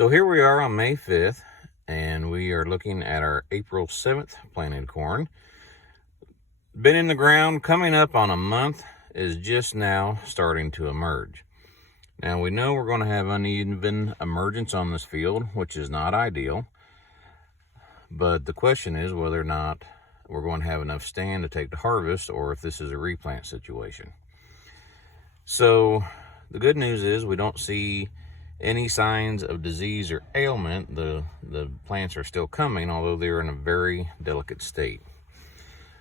So here we are on May 5th, and we are looking at our April 7th planted corn. Been in the ground, coming up on a month, is just now starting to emerge. Now we know we're going to have uneven emergence on this field, which is not ideal. But the question is whether or not we're going to have enough stand to take to harvest, or if this is a replant situation. So the good news is we don't see any signs of disease or ailment. The plants are still coming, although they're in a very delicate state.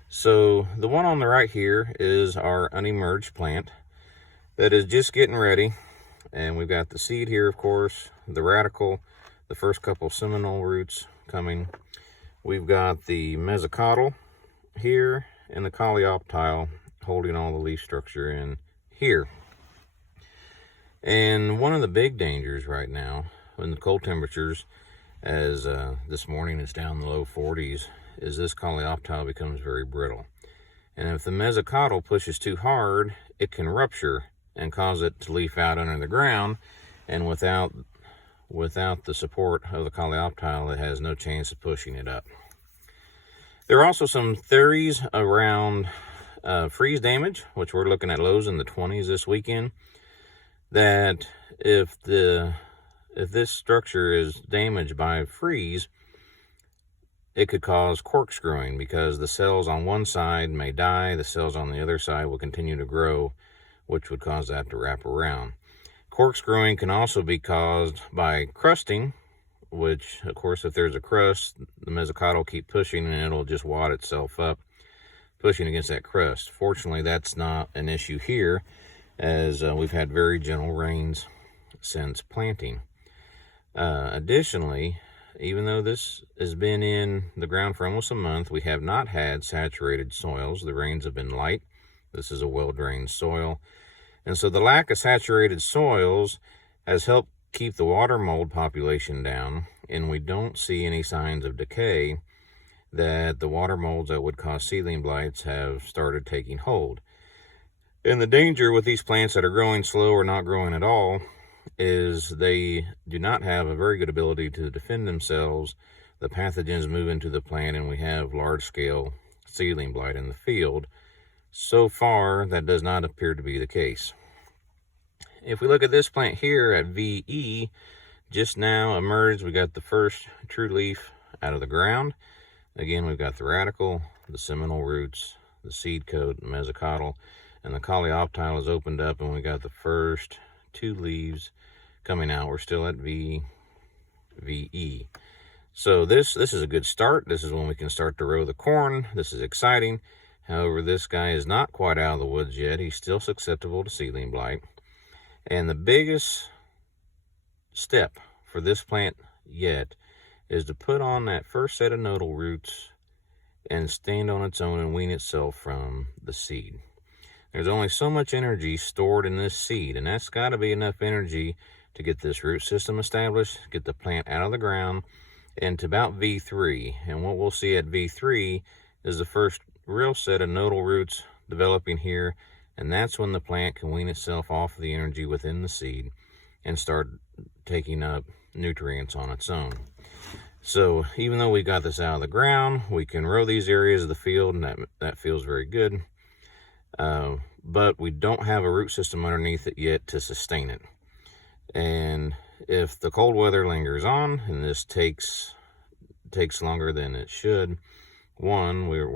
So the one on the right here is our unemerged plant that is just getting ready. And we've got the seed here, of course, the radicle, the first couple seminal roots coming. We've got the mesocotyl here and the coleoptile holding all the leaf structure in here. And one of the big dangers right now in the cold temperatures, as this morning it's down in the low 40s, is this coleoptile becomes very brittle. And if the mesocotyl pushes too hard, it can rupture and cause it to leaf out under the ground. And without the support of the coleoptile, it has no chance of pushing it up. There are also some theories around freeze damage, which we're looking at lows in the 20s this weekend. That if this structure is damaged by freeze, it could cause corkscrewing, because the cells on one side may die, the cells on the other side will continue to grow, which would cause that to wrap around. Corkscrewing can also be caused by crusting, which, of course, if there's a crust, the mesocotyl will keep pushing and it'll just wad itself up, pushing against that crust. Fortunately, that's not an issue here, as we've had very gentle rains since planting. Additionally, even though this has been in the ground for almost a month, we have not had saturated soils. The rains have been light. This is a well-drained soil. And so the lack of saturated soils has helped keep the water mold population down, and we don't see any signs of decay that the water molds that would cause seedling blights have started taking hold. And the danger with these plants that are growing slow or not growing at all is they do not have a very good ability to defend themselves. The pathogens move into the plant and we have large-scale seedling blight in the field. So far, that does not appear to be the case. If we look at this plant here at VE, just now emerged, we got the first true leaf out of the ground. Again, we've got the radicle, the seminal roots, the seed coat, the mesocotyl, and the coleoptile is opened up, and we got the first two leaves coming out. We're still at VE. So this is a good start. This is when we can start to row the corn. This is exciting. However, this guy is not quite out of the woods yet. He's still susceptible to seedling blight. And the biggest step for this plant yet is to put on that first set of nodal roots and stand on its own and wean itself from the seed. There's only so much energy stored in this seed, and that's got to be enough energy to get this root system established, get the plant out of the ground, and to about V3. And what we'll see at V3 is the first real set of nodal roots developing here, and that's when the plant can wean itself off of the energy within the seed and start taking up nutrients on its own. So even though we got this out of the ground, we can row these areas of the field, and that feels very good. But we don't have a root system underneath it yet to sustain it. And if the cold weather lingers on, and this takes longer than it should, we're